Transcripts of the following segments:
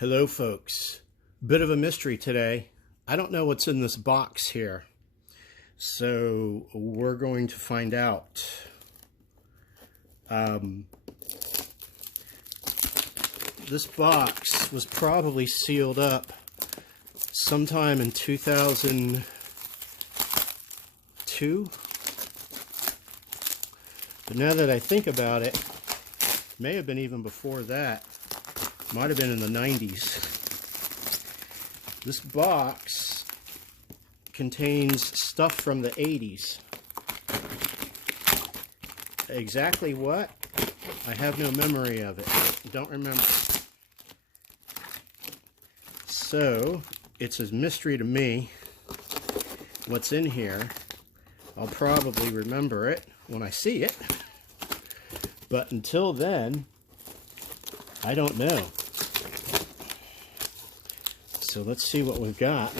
Hello folks, bit of a mystery today. I don't know what's in this box here, so we're going to find out. This box was probably sealed up sometime in 2002, but now that I think about it, may have been even before that. Might have been in the 90s. This box contains stuff from the 80s. Exactly what? I have no memory of it. Don't remember. So, it's a mystery to me what's in here. I'll probably remember it when I see it. But until then, I don't know. So let's see what we've got.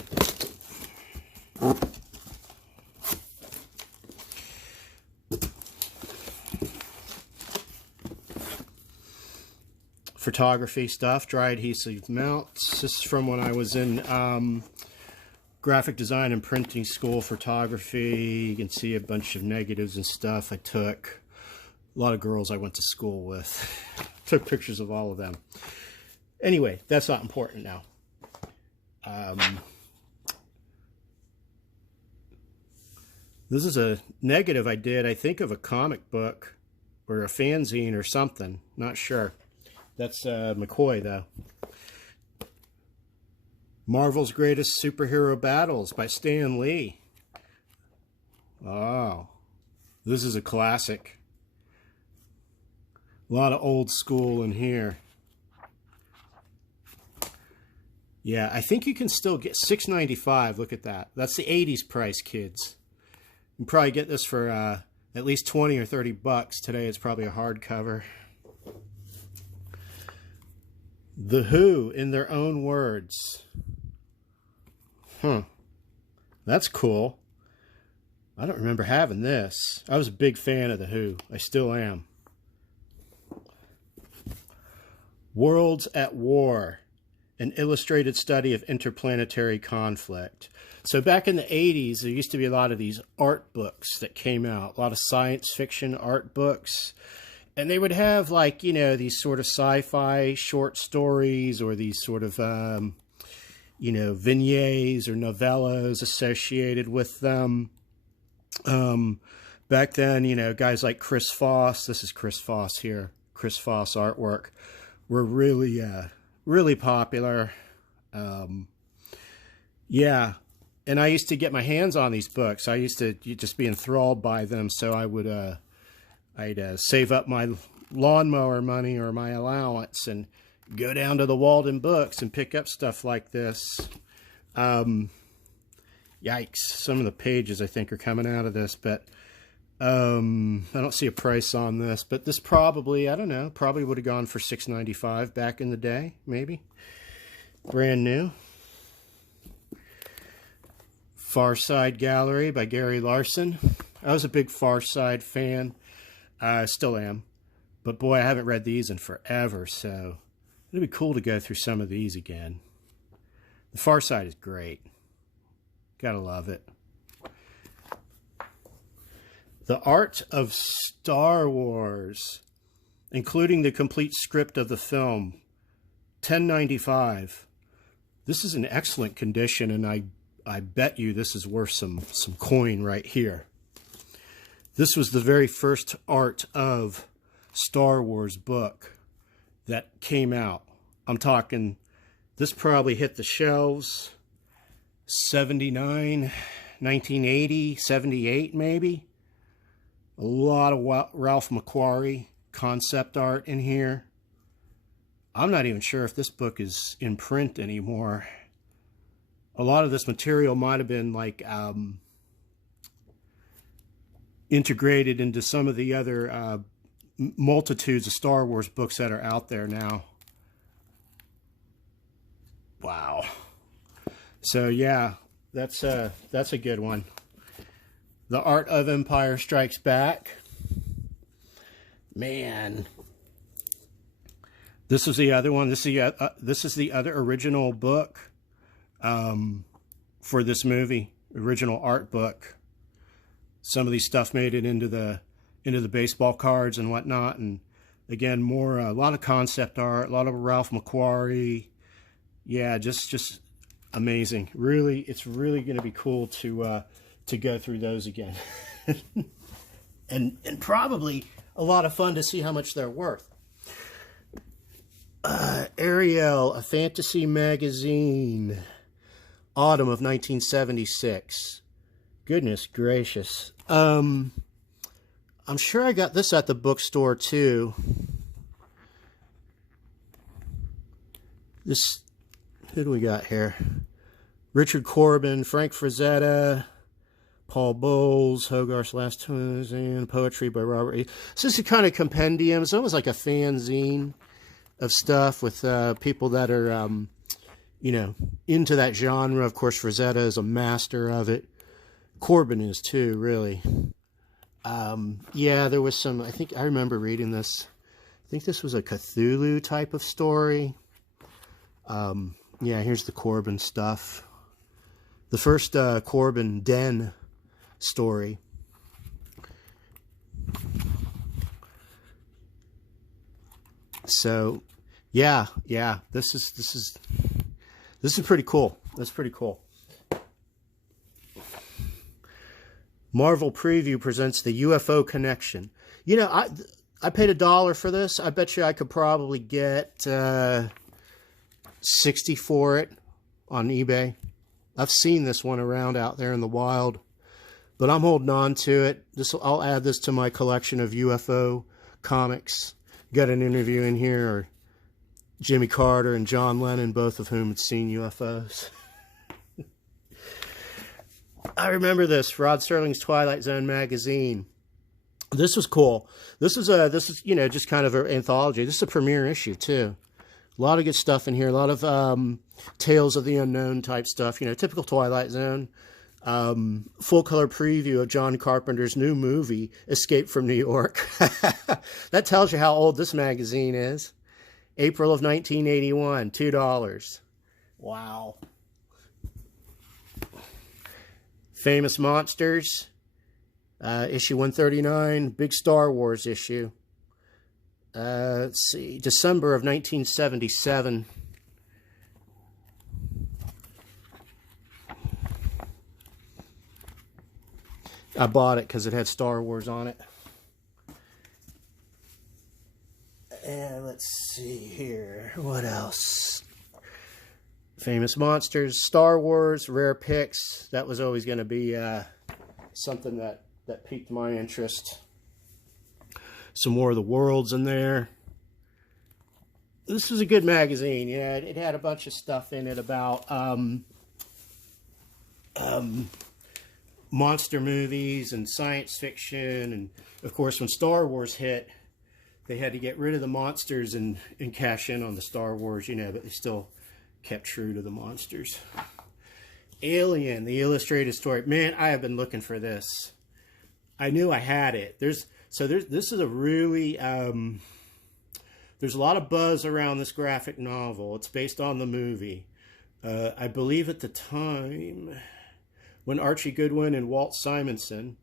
Photography stuff, dry adhesive mounts. This is from when I was in graphic design and printing school, photography. You can see a bunch of negatives and stuff I took. A lot of girls I went to school with. Took pictures of all of them. Anyway, that's not important now. This is a negative I did, I think, of a comic book or a fanzine or something. Not sure. That's McCoy, though. Marvel's Greatest Superhero Battles by Stan Lee. Oh, this is a classic. A lot of old school in here. Yeah, I think you can still get $6.95. Look at that. That's the 80s price, kids. You can probably get this for at least 20 or 30 bucks. Today it's probably a hardcover. The Who in their own words. That's cool. I don't remember having this. I was a big fan of The Who. I still am. Worlds at War, an illustrated study of interplanetary conflict. So back in the 80s, there used to be a lot of these art books that came out, a lot of science fiction art books. And they would have, like, you know, these sort of sci-fi short stories or these sort of, you know, vignettes or novellas associated with them. Back then, you know, guys like Chris Foss, this is Chris Foss here, Chris Foss artwork, were really, really popular. Yeah, and I used to get my hands on these books. I used to just be enthralled by them, so I would, I'd save up my lawnmower money or my allowance and go down to the Walden Books and pick up stuff like this. Yikes, some of the pages I think are coming out of this, but I don't see a price on this, but this probably, I don't know, probably would have gone for $6.95 back in the day, maybe. Brand new. Far Side Gallery by Gary Larson. I was a big Far Side fan. I still am. But boy, I haven't read these in forever, so it'd be cool to go through some of these again. The Far Side is great. Gotta love it. The Art of Star Wars, including the complete script of the film, $10.95. This is in excellent condition, and I bet you this is worth some coin right here. This was the very first Art of Star Wars book that came out. I'm talking, this probably hit the shelves 79, 1980, 78 maybe. A lot of Ralph McQuarrie concept art in here. I'm not even sure if this book is in print anymore. A lot of this material might have been like integrated into some of the other multitudes of Star Wars books that are out there now. Wow. So yeah, that's a good one. The Art of Empire Strikes Back. Man, This is the other one. This is the other original book for this movie, original art book. Some of these stuff made it into the baseball cards and whatnot, and again, more a lot of concept art, a lot of Ralph McQuarrie. Yeah, just amazing. Really, it's really going to be cool to go through those again, and probably a lot of fun to see how much they're worth. Ariel, a fantasy magazine, autumn of 1976. Goodness gracious. I'm sure I got this at the bookstore too. This, who do we got here? Richard Corbin, Frank Frazetta, Paul Bowles, Hogarth's Last Museum, poetry by Robert E. So this is kind of compendium. It's almost like a fanzine of stuff with people that are, you know, into that genre. Of course, Frazetta is a master of it. Corbin is too, really. Yeah, there was some, I think I remember reading this. I think this was a Cthulhu type of story. Yeah, here's the Corbin stuff. The first Corbin Den story. So, yeah, this is pretty cool. That's pretty cool. Marvel Preview presents the UFO Connection. You know, I paid $1 for this. I bet you I could probably get 60 for it on eBay. I've seen this one around out there in the wild, but I'm holding on to it. I'll add this to my collection of UFO comics. Got an interview in here, or Jimmy Carter and John Lennon, both of whom had seen UFOs. I remember this, Rod Serling's Twilight Zone magazine. This was cool. This is you know, just kind of an anthology. This is a premiere issue too. A lot of good stuff in here. A lot of Tales of the Unknown type stuff. You know, typical Twilight Zone. Full color preview of John Carpenter's new movie, Escape from New York. That tells you how old this magazine is. April of 1981, $2. Wow. Famous Monsters, issue 139, big Star Wars issue. Let's see, December of 1977. I bought it because it had Star Wars on it. And let's see here, what else? Famous Monsters, Star Wars, Rare Picks. That was always going to be something that piqued my interest. Some more of the Worlds in there. This was a good magazine. Yeah, it had a bunch of stuff in it about monster movies and science fiction. And, of course, when Star Wars hit, they had to get rid of the monsters and cash in on the Star Wars, you know, but they still kept true to the monsters. Alien, the illustrated story. Man, I have been looking for this. I knew I had it. This is a really, there's a lot of buzz around this graphic novel. It's based on the movie. I believe at the time when Archie Goodwin and Walt Simonson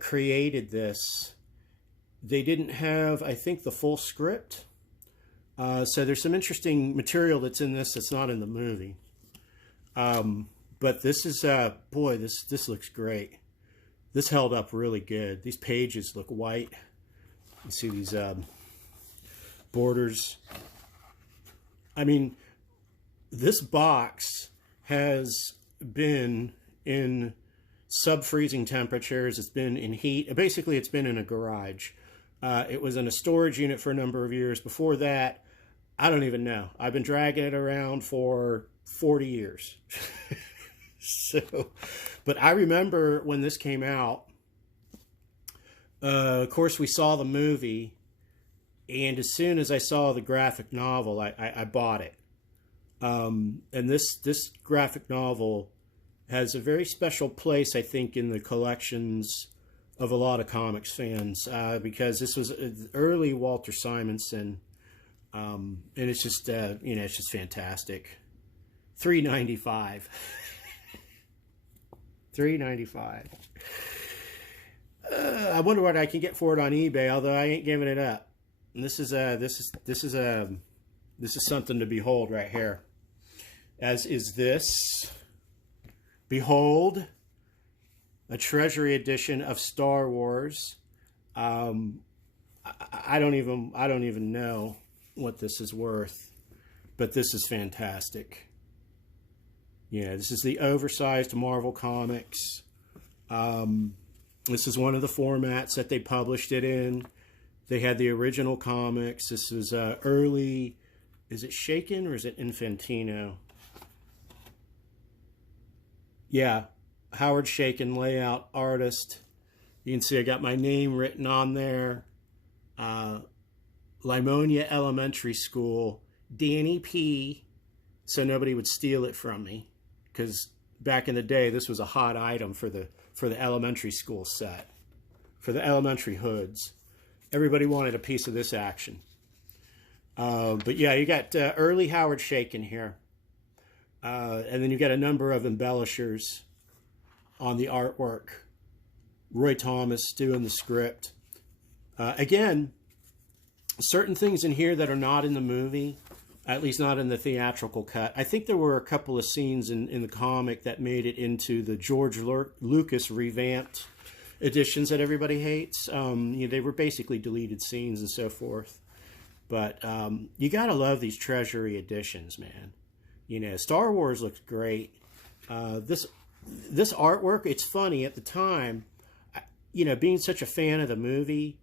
created this, they didn't have, I think, the full script. So there's some interesting material that's in this that's not in the movie. But this is, boy, this looks great. This held up really good. These pages look white. You see these borders. I mean, this box has been in sub-freezing temperatures. It's been in heat. Basically, it's been in a garage. It was in a storage unit for a number of years. Before that, I don't even know. I've been dragging it around for 40 years. So, but I remember when this came out, of course, we saw the movie, and as soon as I saw the graphic novel, I bought it. And this graphic novel has a very special place, I think, in the collections of a lot of comics fans, because this was early Walter Simonson. And it's just, you know, it's just fantastic. $3.95. $3.95. I wonder what I can get for it on eBay, although I ain't giving it up. And this is something to behold right here. As is this. Behold, a treasury edition of Star Wars. I don't even know what this is worth, but this is fantastic. Yeah, this is the oversized Marvel Comics. This is one of the formats that they published it in. They had the original comics. This was early. Is it Shaken or is it Infantino? Yeah, Howard Shaken, layout artist. You can see I got my name written on there. Limonia Elementary School, Danny P. So nobody would steal it from me, because back in the day, this was a hot item for the elementary school set, for the elementary hoods. Everybody wanted a piece of this action. But yeah, you got early Howard Shaken here. And then you got a number of embellishers on the artwork. Roy Thomas doing the script. Again, certain things in here that are not in the movie, at least not in the theatrical cut. I think there were a couple of scenes in the comic that made it into the George Lucas revamped editions that everybody hates. You know, they were basically deleted scenes and so forth. But you gotta love these treasury editions, man. You know, Star Wars looks great. This artwork, it's funny at the time. You know, being such a fan of the movie,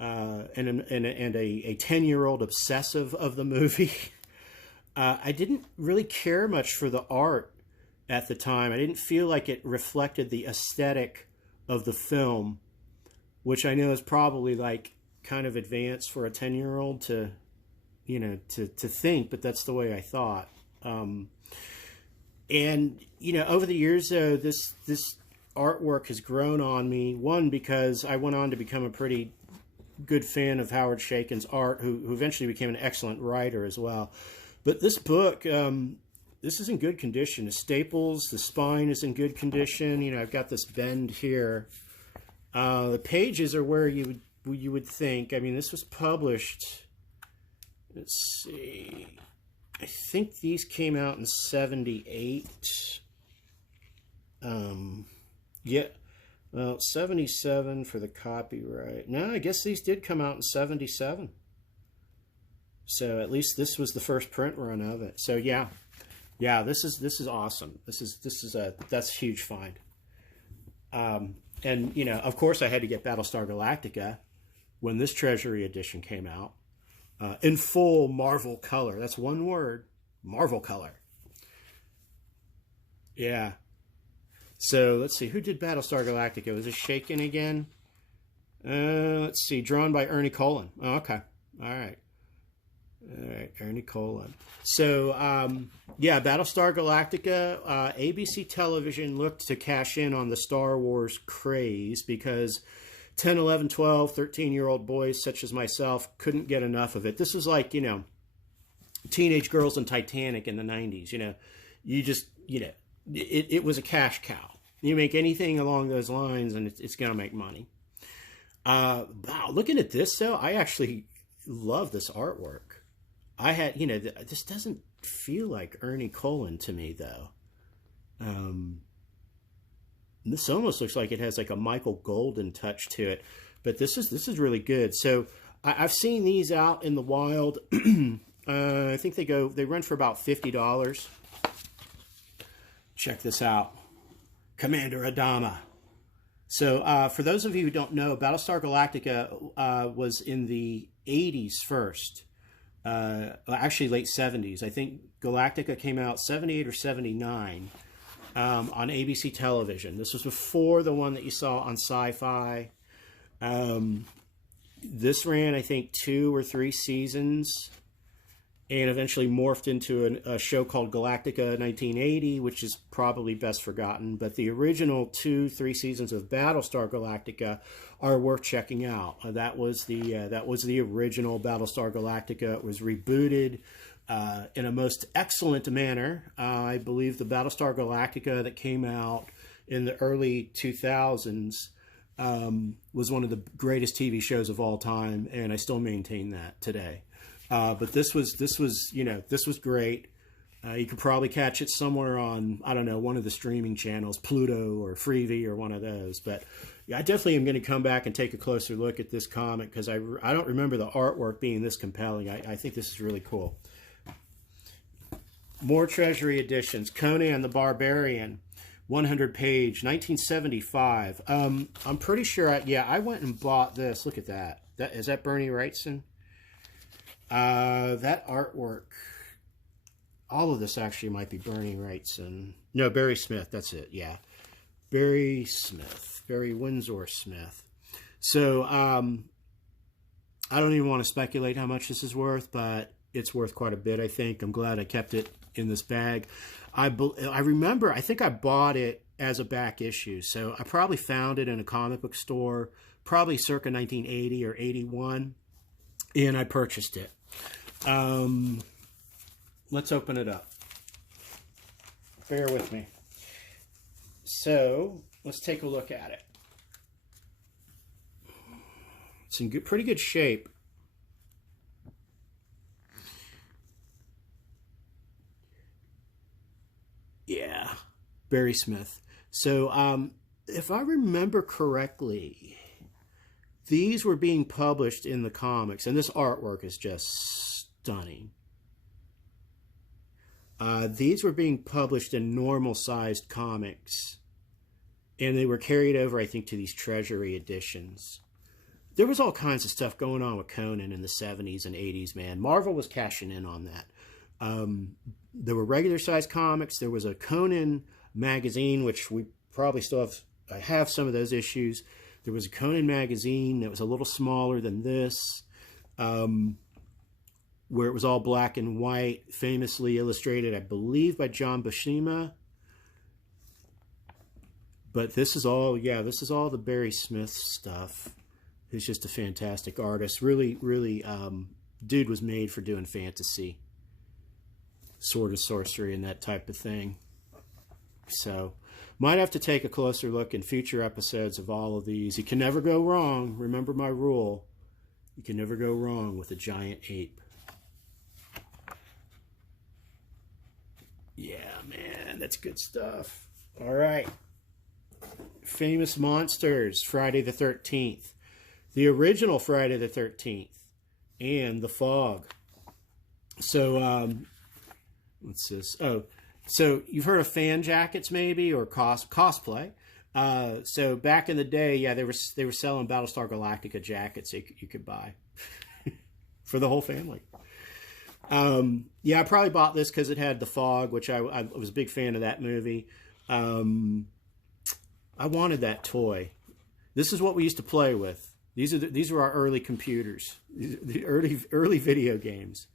and a 10-year-old obsessive of the movie, I didn't really care much for the art at the time. I didn't feel like it reflected the aesthetic of the film, which I know is probably like kind of advanced for a 10-year-old to, you know, to think, but that's the way I thought. And, you know, over the years, though, this artwork has grown on me. One, because I went on to become a pretty good fan of Howard Shaken's art, who eventually became an excellent writer as well. But this book, this is in good condition. The staples, the spine is in good condition. You know, I've got this bend here. The pages are where you would think. I mean, this was published, let's see, I think these came out in 78. Yeah, well, 77 for the copyright. No, I guess these did come out in 77. So at least this was the first print run of it. So yeah, this is awesome. That's a huge find. And you know, of course, I had to get Battlestar Galactica when this Treasury edition came out in full Marvel color. That's one word, Marvel color. Yeah. So let's see, who did Battlestar Galactica? Was it Shaken again? Let's see, drawn by Ernie Colon. Oh, okay, all right, Ernie Colon. So yeah, Battlestar Galactica. ABC Television looked to cash in on the Star Wars craze because 10, 11, 12, 13-year-old boys such as myself couldn't get enough of it. This was like, you know, teenage girls in Titanic in the 90s. You know, you just, you know, it was a cash cow. You make anything along those lines and it's going to make money. Wow, looking at this, though, I actually love this artwork. I had, you know, this doesn't feel like Ernie Colon to me, though. This almost looks like it has like a Michael Golden touch to it. But this is really good. So I've seen these out in the wild. I think they run for about $50. Check this out. Commander Adama. So for those of you who don't know, Battlestar Galactica was in the 80s first. Actually late 70s. I think Galactica came out 78 or 79 on ABC television. This was before the one that you saw on Sci-Fi. This ran, I think, 2 or 3 seasons. and eventually morphed into a show called Galactica 1980, which is probably best forgotten. But the original 2-3 seasons of Battlestar Galactica are worth checking out. That was the original Battlestar Galactica. It was rebooted in a most excellent manner. I believe the Battlestar Galactica that came out in the early 2000s was one of the greatest TV shows of all time, and I still maintain that today. But this was great. You could probably catch it somewhere on, I don't know, one of the streaming channels, Pluto or Freevee or one of those. But yeah, I definitely am going to come back and take a closer look at this comic, because I don't remember the artwork being this compelling. I think this is really cool. More Treasury editions. Conan the Barbarian, 100-page, 1975. I'm pretty sure, I went and bought this. Look at that. Is that Bernie Wrightson? That artwork, all of this actually might be Bernie Wrightson. No, Barry Smith, that's it, yeah. Barry Smith, Barry Windsor Smith. So, I don't even want to speculate how much this is worth, but it's worth quite a bit, I think. I'm glad I kept it in this bag. I remember, I think I bought it as a back issue, so I probably found it in a comic book store, probably circa 1980 or 81, and I purchased it. Let's open it up. Bear with me. So, let's take a look at it. It's in pretty good shape. Yeah, Barry Smith. So, if I remember correctly, these were being published in the comics, and this artwork is just stunning. These were being published in normal-sized comics, and they were carried over, I think, to these Treasury editions. There was all kinds of stuff going on with Conan in the 70s and 80s, man. Marvel was cashing in on that. There were regular-sized comics. There was a Conan magazine, which we probably still have. I have some of those issues. There was a Conan magazine that was a little smaller than this, where it was all black and white, famously illustrated, I believe, by John Buscema. But this is all, this is all the Barry Smith stuff. He's just a fantastic artist. Really, really, dude was made for doing fantasy, sword of sorcery, and that type of thing. So, might have to take a closer look in future episodes of all of these. You can never go wrong. Remember my rule. You can never go wrong with a giant ape. Yeah, man, that's good stuff. All right. Famous Monsters, Friday the 13th. The original Friday the 13th. And The Fog. So, what's this? Oh, so you've heard of fan jackets maybe, or cosplay. So back in the day, they were selling Battlestar Galactica jackets you could buy for the whole family. I probably bought this because it had The Fog, which I was a big fan of that movie. I wanted that toy. This is what we used to play with. These were our early computers, the early video games.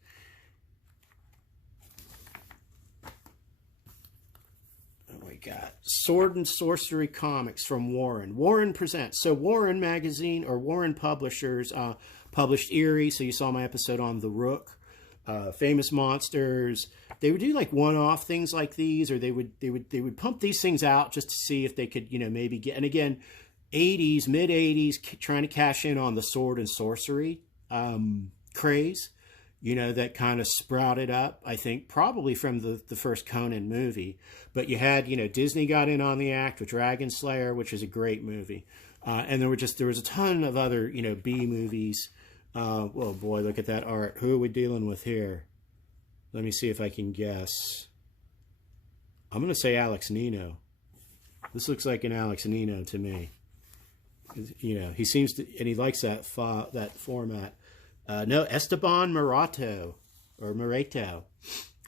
Got Sword and Sorcery comics from Warren. Warren presents. So Warren magazine, or Warren Publishers, published Eerie. So you saw my episode on The Rook, Famous Monsters. They would do like one-off things like these, or they would pump these things out just to see if they could, maybe get. And again, 80s, mid 80s, trying to cash in on the sword and sorcery craze. That kind of sprouted up, I think, probably from the first Conan movie. But you had, Disney got in on the act with Dragon Slayer, which is a great movie. And there was a ton of other, B movies. Oh boy, look at that art. Who are we dealing with here? Let me see if I can guess. I'm going to say Alex Nino. This looks like an Alex Nino to me. He seems to, and he likes that format. No, Esteban Morato, or Morato.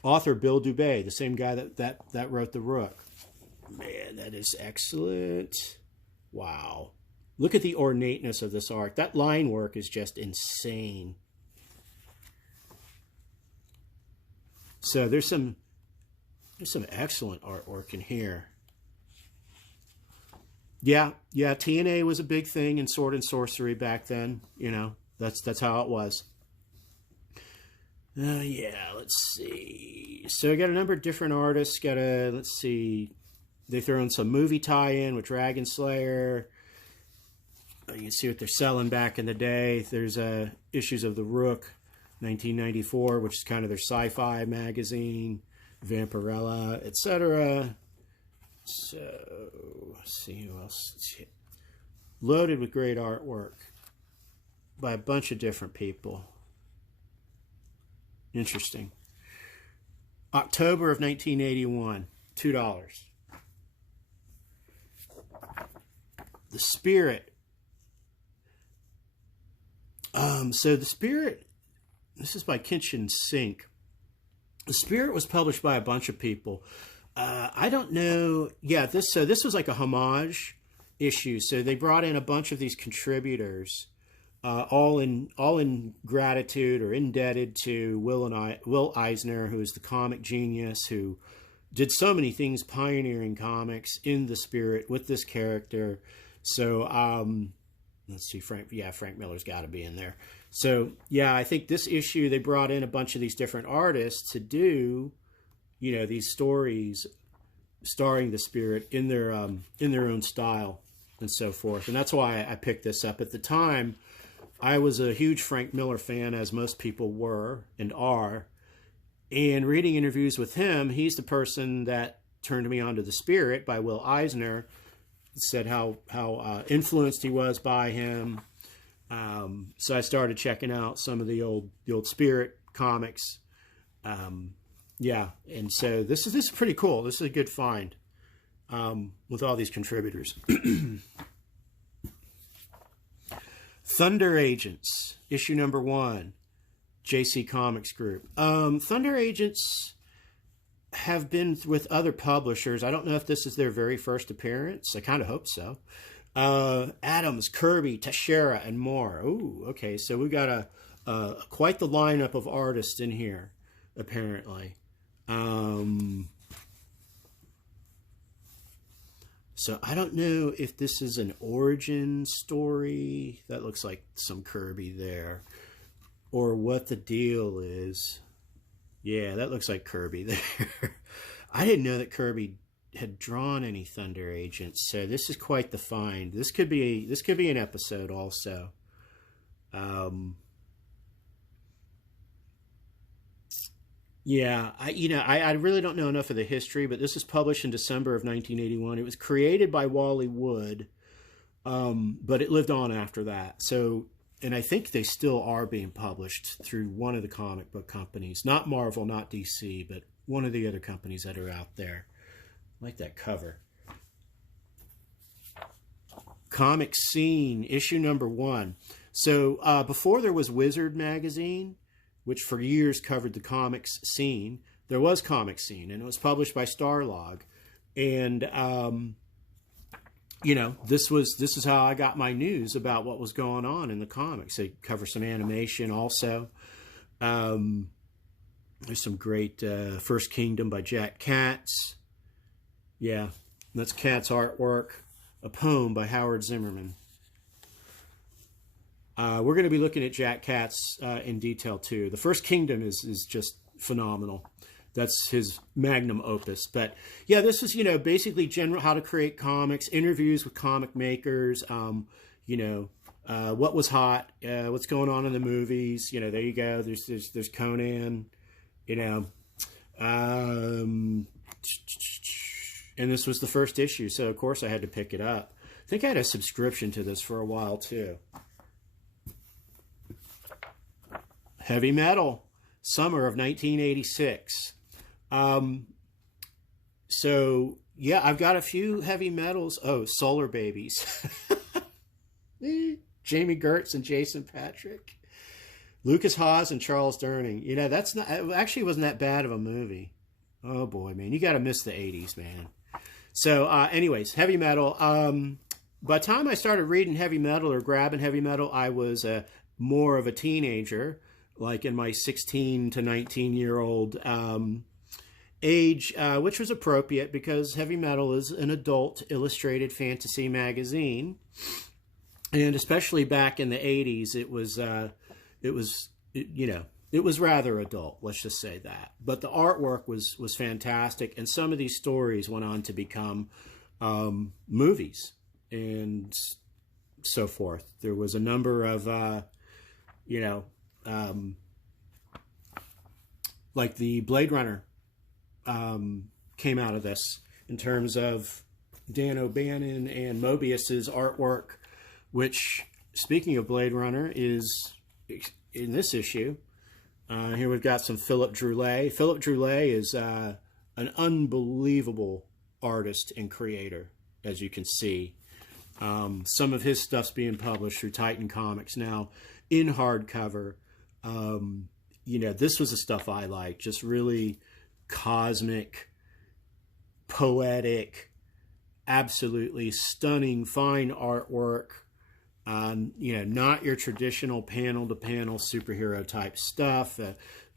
Author Bill Dubay, the same guy that wrote The Rook. Man, that is excellent. Wow. Look at the ornateness of this art. That line work is just insane. So there's some excellent artwork in here. Yeah, TNA was a big thing in sword and sorcery back then. You know, that's how it was. Yeah, let's see. So I got a number of different artists. Let's see. They throw in some movie tie-in with Dragon Slayer. You can see what they're selling back in the day. There's issues of The Rook, 1994, which is kind of their sci-fi magazine, Vampirella, etc. So, let's see who else is here. Loaded with great artwork by a bunch of different people. Interesting. October of 1981, $2. The Spirit. So The Spirit, this is by Kenshin Sink. The Spirit was published by a bunch of people. I don't know. Yeah, this was like a homage issue. So they brought in a bunch of these contributors, all in gratitude or indebted to Will Eisner, who is the comic genius who did so many things pioneering comics in The Spirit with this character. So let's see, Frank Miller's got to be in there. So yeah, I think this issue they brought in a bunch of these different artists to do, you know, these stories starring The Spirit in their own style and so forth. And that's why I picked this up. At the time, I was a huge Frank Miller fan, as most people were and are. And reading interviews with him, he's the person that turned me on to The Spirit by Will Eisner. Said how influenced he was by him. So I started checking out some of the old Spirit comics. Yeah, and so this is pretty cool. This is a good find with all these contributors. Thunder Agents, issue number 1, JC Comics Group. Thunder Agents have been with other publishers. I don't know if this is their very first appearance. I kind of hope so. Adams, Kirby, Teixeira, and more. Ooh, okay. So we got quite the lineup of artists in here, apparently. So I don't know if this is an origin story. That looks like some Kirby there. Or what the deal is. Yeah, that looks like Kirby there. I didn't know that Kirby had drawn any Thunder Agents, so this is quite the find. This could be an episode also. Yeah, I really don't know enough of the history, but this was published in December of 1981. It was created by Wally Wood, but it lived on after that. So. And I think they still are being published through one of the comic book companies. Not Marvel, not DC, but one of the other companies that are out there. I like that cover. Comic Scene, issue number 1. So before there was Wizard magazine, which for years covered the comics scene, there was Comic Scene, and it was published by Starlog. And you know, this is how I got my news about what was going on in the comics. They cover some animation also. There's some great First Kingdom by Jack Katz. Yeah, that's Katz artwork. A Poem by Howard Zimmerman. We're going to be looking at Jack Katz in detail too. The First Kingdom is just phenomenal. That's his magnum opus. But yeah, this is, you know, basically general how to create comics, interviews with comic makers, you know, what was hot, what's going on in the movies. You know, there you go. There's Conan, you know, and this was the first issue. So of course I had to pick it up. I think I had a subscription to this for a while too. Heavy Metal, summer of 1986. So yeah, I've got a few heavy metals. Oh, Solar Babies. Jamie Gertz and Jason Patrick. Lucas Haas and Charles Durning. You know, that's not, it actually wasn't that bad of a movie. Oh boy, man, you got to miss the 80s, man. So anyways, heavy metal. By the time I started reading heavy metal or grabbing heavy metal, I was more of a teenager. like in my 16 to 19-year-old age, which was appropriate because Heavy Metal is an adult illustrated fantasy magazine. And especially back in the 80s, it was rather adult, let's just say that. But the artwork was fantastic, and some of these stories went on to become movies and so forth. There was a number of, like the Blade Runner came out of this in terms of Dan O'Bannon and Mobius's artwork, which, speaking of Blade Runner, is in this issue. Here we've got some Philip Droulet. Philip Droulet is an unbelievable artist and creator, as you can see. Some of his stuff's being published through Titan Comics now in hardcover. This was the stuff I like, just really cosmic, poetic, absolutely stunning, fine artwork. Not your traditional panel-to-panel superhero type stuff.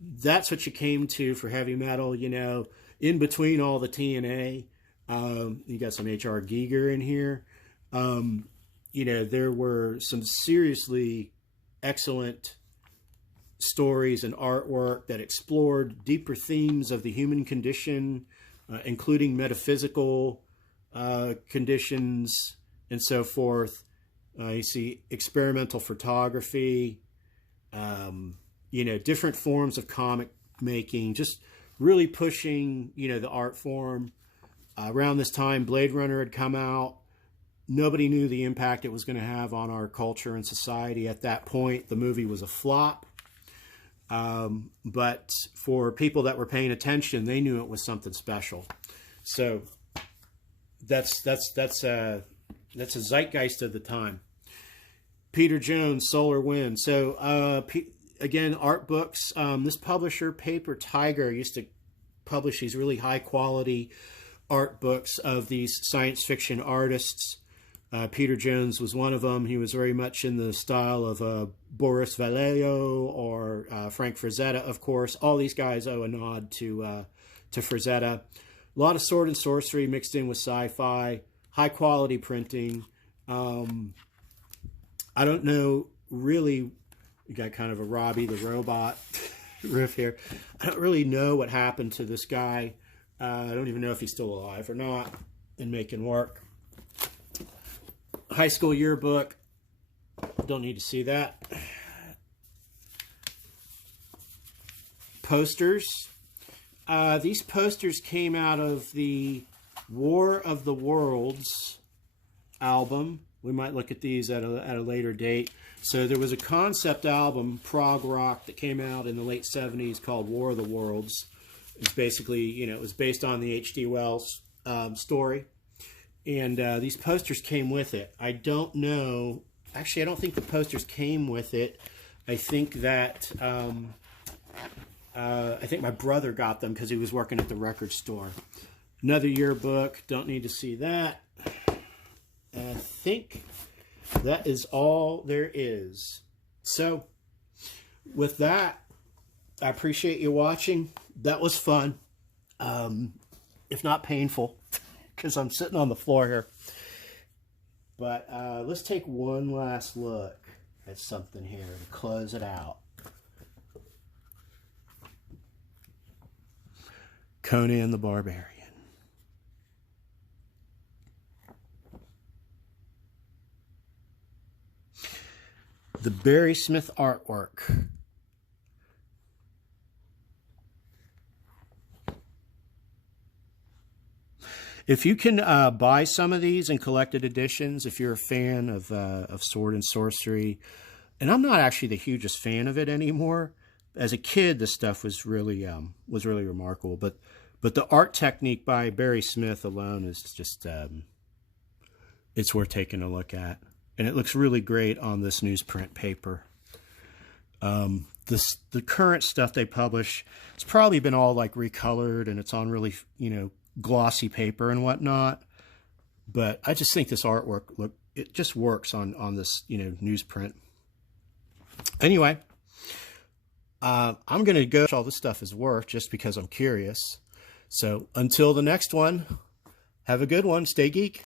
That's what you came to for Heavy Metal, in between all the TNA. You got some H.R. Giger in here. There were some seriously excellent stories and artwork that explored deeper themes of the human condition, including metaphysical conditions and so forth. You see experimental photography, different forms of comic making, just really pushing, the art form. Around this time, Blade Runner had come out. Nobody knew the impact it was going to have on our culture and society at that point. The movie was a flop. But for people that were paying attention, they knew it was something special. So that's a zeitgeist of the time. Peter Jones, Solar Wind. So again, art books. This publisher, Paper Tiger, used to publish these really high quality art books of these science fiction artists. Peter Jones was one of them. He was very much in the style of Boris Vallejo or Frank Frazetta, of course. All these guys owe a nod to Frazetta. A lot of sword and sorcery mixed in with sci-fi, high quality printing. I don't know, really, you got kind of a Robbie the Robot riff here. I don't really know what happened to this guy. I don't even know if he's still alive or not and making work. High school yearbook. Don't need to see that. Posters. These posters came out of the War of the Worlds album. We might look at these at a later date. So there was a concept album, prog rock, that came out in the late 70s called War of the Worlds. It's basically, it was based on the H.G. Wells story. And these posters came with it. I don't know. Actually, I don't think the posters came with it. I think that I think my brother got them because he was working at the record store. Another yearbook. Don't need to see that. And I think that is all there is. So, with that, I appreciate you watching. That was fun, if not painful, because I'm sitting on the floor here. But let's take one last look at something here to close it out. Conan the Barbarian. The Barry Smith artwork. If you can buy some of these in collected editions, if you're a fan of sword and sorcery, and I'm not actually the hugest fan of it anymore. As a kid, this stuff was really remarkable. But the art technique by Barry Smith alone is just it's worth taking a look at, and it looks really great on this newsprint paper. The current stuff they publish, it's probably been all like recolored, and it's on really glossy paper and whatnot, but I just think this artwork it just works on this newsprint. Anyway, I'm going to go all this stuff is worth just because I'm curious. So until the next one, have a good one. Stay geek.